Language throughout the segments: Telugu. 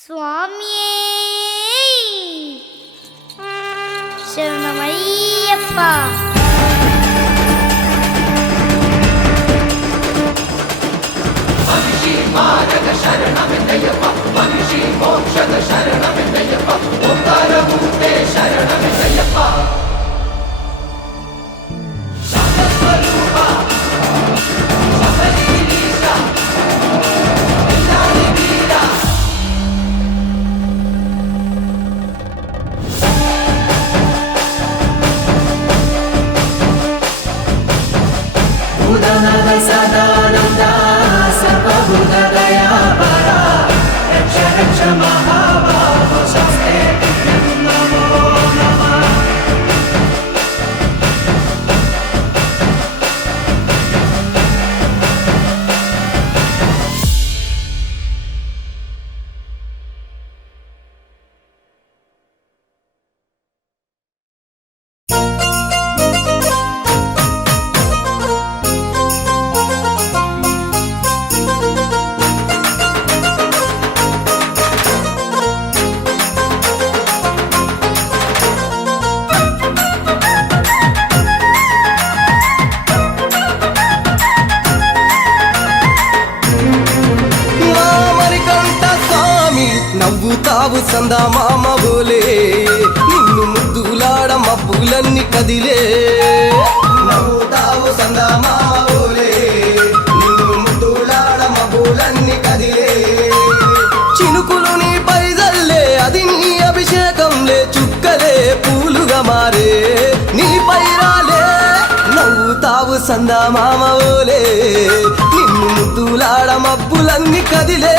స్వామియే శరణమయ్యప్ప. మనిషి మారగ శరణమెన్నయ్యప్ప, మనిషి మోక్షద శరణమెన్నయ్యప్ప, ఓంకారమూర్తే శరణమెన్నయ్యప్ప. సదానంద సర్వభూత దయాపరా రక్ష రక్ష మహాబాహో శస్తే నమో నమః. నవ్వుతావు సందా మామ బోలే, నిన్ను ముద్దులాడ మబ్బులన్నీ కదిలే. నవ్వుతావు సందా మామ బోలే, నిన్ను ముద్దులాడ మబ్బులన్నీ కదిలే. చినుకులు నీ పైజల్లే, అది నీ అభిషేకంలే, చుక్కలే పూలుగా మారే నీ పైరాలే. నవ్వుతావు సందా మామ బోలే, నిన్ను ముద్దులాడ మబ్బులన్నీ కదిలే.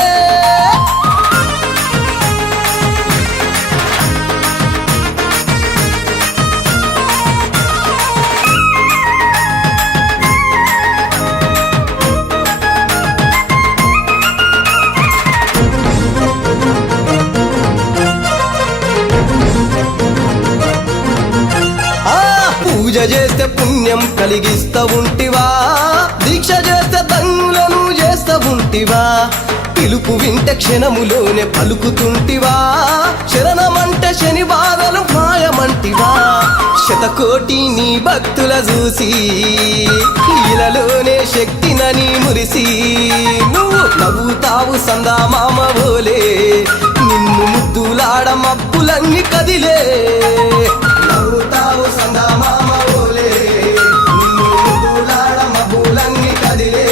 పూజ చేస్తే పుణ్యం కలిగిస్తా ఉంటివా, దీక్ష చేస్తే తంగులను చేస్తా ఉంటివా, పిలుపు వింటే క్షణములోనే పలుకుతుంటివా, శరణమంటే శని బాధలు మాయమంటివా. శతకోటి నీ భక్తుల చూసి ఇలలోనే శక్తినని మురిసి నువ్వు నవ్వుతావు సందా మామ బోలే, నిన్ను ముద్దులాడ మబ్బులన్నీ కదిలే. నవ్వుతావు సందా మామ బోలే, నిన్ను ముద్దులాడ మబ్బులన్నీ కదిలే.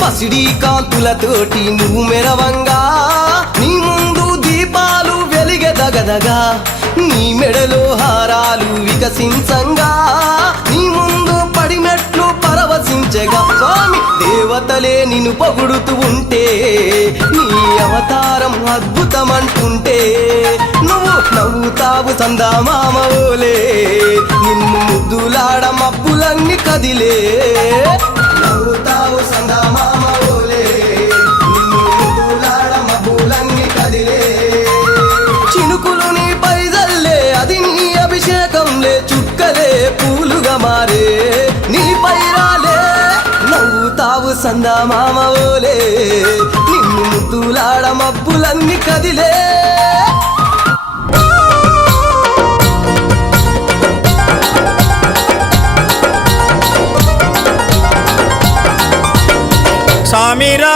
పసిడి కాంతులతోటి నువ్వు మెరవంగా, నీ ముందు దీపాలు వెలిగెదగదగా, నీ మెడలో హారాలు వికసించంగా, నీ ముందు పడినట్లు పరవశించగా. స్వామి దేవతలే నిన్ను పొగుడుతూ ఉంటే, నీ అవతారం అద్భుతమంటుంటే, నువ్వు నవ్వుతావు సందా మామ బోలే, నిన్ను ముద్దులాడ మబ్బులన్నీ కదిలే. నవ్వుతావు సందా మామ బోలే, నిన్ను ముద్దులాడ మబ్బులన్నీ కదిలే. చినుకులు నీ పైజల్లే, అది నీ అభిషేకంలే, చుక్కలే పూలుగా మారే నీ పైరాలే. నవ్వుతావు సందా మామ బోలే, నిన్ను ముద్దులాడ మబ్బులన్నీ కదిలే. సామిరా